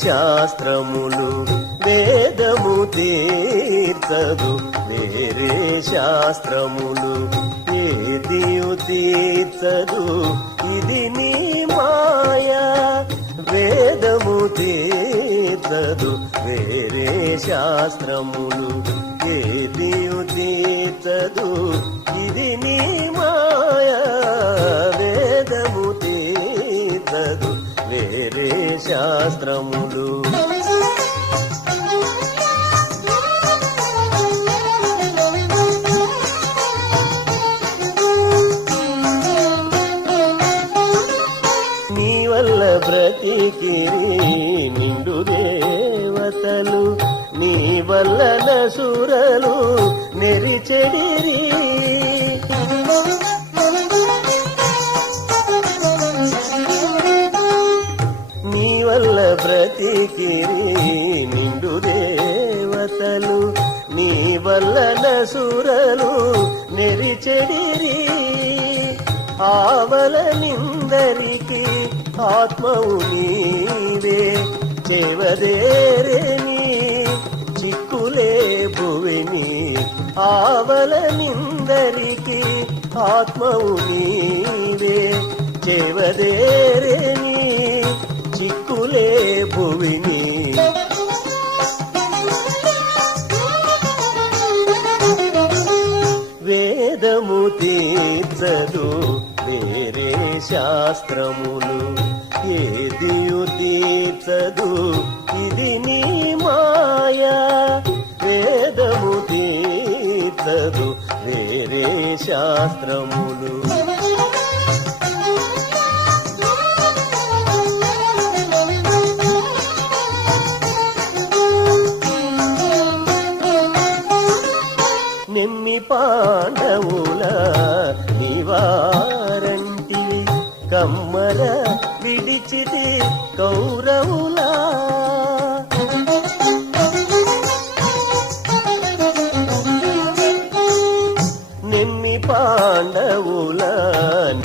శాస్త్రములు వేదము తీర్చదు వేరే శాస్త్రములు ఏదియు తీర్చదు ఇది నీ మాయా వేదము తీర్చదు వేరే శాస్త్రములు ఏదియు తీర్చదు ఇది నీ మాయా వేదము తీర్చదు వేరే శాస్త్రములు నీ వల్ల బ్రతికిరి నిండు దేవతలు నీ వల్ల నసురలు నెరిచెడిరి నీ వల్ల బ్రతికిరి నిండు దేవతలు నీ వల్ల నసురలు నెరిచెడిరి ఆవల నిందరికి ఆత్మవు నీవే చెవదేరేని చిక్కులే భువిని ఆవల నిందరికి ఆత్మవు నీవే చెవదేరేని చిక్కులే భువిని వేదము తీర్చదు వేరే శాస్త్రములు ఏదియు తీర్చదు ఇది నీ మాయా వేదము తీర్చదు వేరే శాస్త్రములు నెమ్మి పాండవుల నివారంటి కమ్మర విడిచిది కౌరవులా నెమ్మి పాండవుల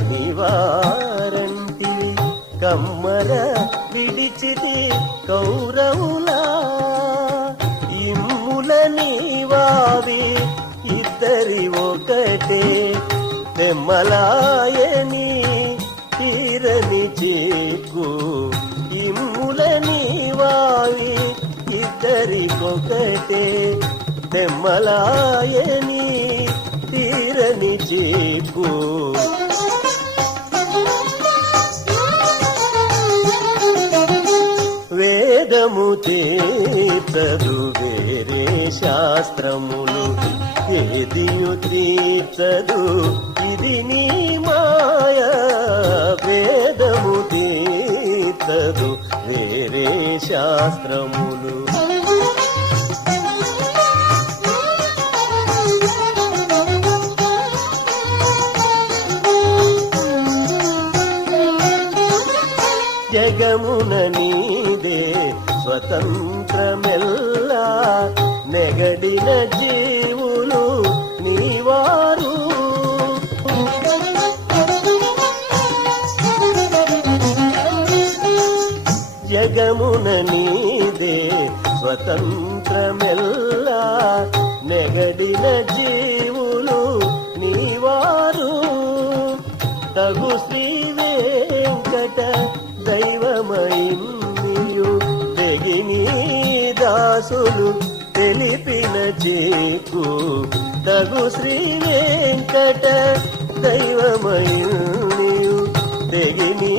నివారంటి కమ్మర విడిచిది కౌరవులా ఇమ్ముల నీవావి ఇద్దరి ఒకటే తెమ్మలాయని తీరని చేకు ఇమ్ముల నీవావి ఇద్దరికొకటే తెమ్మలాయని తీరని చేకు వేదము తీర్చదు వేరే శాస్త్రములు ఏదియు తీర్చదు ఇది నీ మాయా వేదము తీర్చదు వేరే శాస్త్రములు జగమున నీదే స్వతంత్రమెల్లా నెగడిన జీవులు నీవారు జగమున నీదే స్వతంత్రమెల్లా నెగడిన జీవులు నీవారు తగు శ్రీ వెంకట దైవమయియు తెగిని దాసులు తెలిపిన చేకు తగు శ్రీ వెంకట దైవమయునియు తెగిని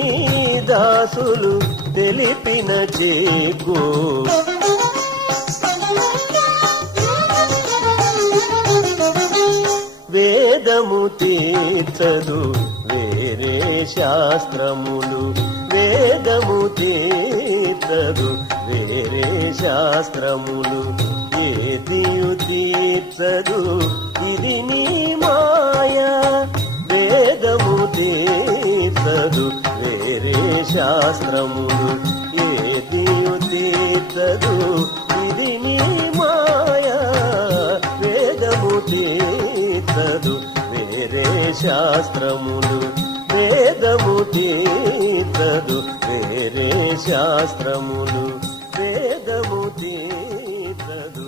దాసులు తెలిపిన చేకు వేదము తీర్చదు వేరే శాస్త్రములు వేదము తీర్చదు వేరే శాస్త్రములు ఏదియు తీర్చదు ఇది నీ మాయా వేదము తీర్చదు వేరే శాస్త్రములు ఏదియు తీర్చదు ఇది నీ మాయా వేదము తీర్చదు వేరే శాస్త్రములు వేదము తీర్చదు వేరే శాస్త్రములు వేదము తీర్చదు